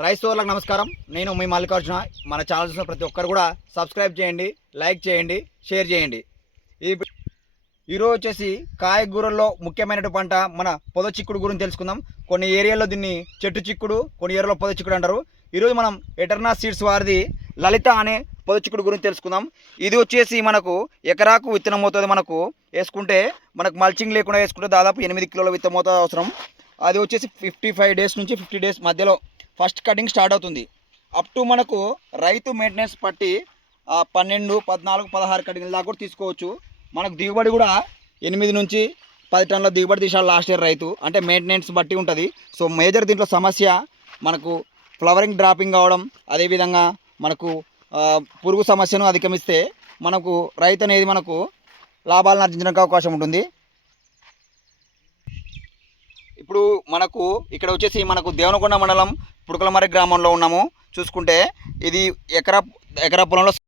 Rice సోదరులకు నమస్కారం. నేను మీ మల్లికార్జున. మన ఛానల్ చూసిన ప్రతి ఒక్కరు కూడా సబ్స్క్రైబ్ చేయండి, లైక్ చేయండి, షేర్ చేయండి. ఈరోజు వచ్చేసి కాయగూరల్లో ముఖ్యమైన పంట మన పొద చిక్కుడు గురించి తెలుసుకుందాం. కొన్ని ఏరియాలో దీన్ని చెట్టు చిక్కుడు, కొన్ని ఏరియాలో పొద చిక్కుడు అంటారు. ఈరోజు మనం ఎటర్నా సీడ్స్ వారిది లలిత అనే పొద చిక్కుడు గురించి తెలుసుకుందాం. ఇది వచ్చేసి మనకు ఎకరాకు విత్తనం అవుతుంది. మనకు వేసుకుంటే మనకు మల్చింగ్ లేకుండా వేసుకుంటే దాదాపు 8 కిలోల విత్తనం అవుతుంది అవసరం. అది వచ్చేసి 55 డేస్ నుంచి 50 డేస్ మధ్యలో ఫస్ట్ కటింగ్ స్టార్ట్ అవుతుంది. అప్ టు మనకు రైతు మెయింటెనెన్స్ పట్టి 12, 14, 16 కటింగ్ దాకా కూడా తీసుకోవచ్చు. మనకు దిగుబడి కూడా 8 నుంచి 10 టన్నుల దిగుబడి తీసాడు లాస్ట్ ఇయర్ రైతు. అంటే మెయింటెనెన్స్ బట్టి ఉంటుంది. సో మేజర్ దీంట్లో సమస్య మనకు ఫ్లవరింగ్ డ్రాపింగ్ కావడం, అదేవిధంగా మనకు పురుగు సమస్యను అధిగమిస్తే మనకు రైతు అనేది మనకు లాభాలను ఆర్జించడానికి అవకాశం ఉంటుంది. ఇప్పుడు మనకు ఇక్కడ వచ్చేసి మనకు దేవనకొండ మండలం పుడకలమర్రి గ్రామంలో ఉన్నాము. చూసుకుంటే ఇది ఎకరా పొలంలో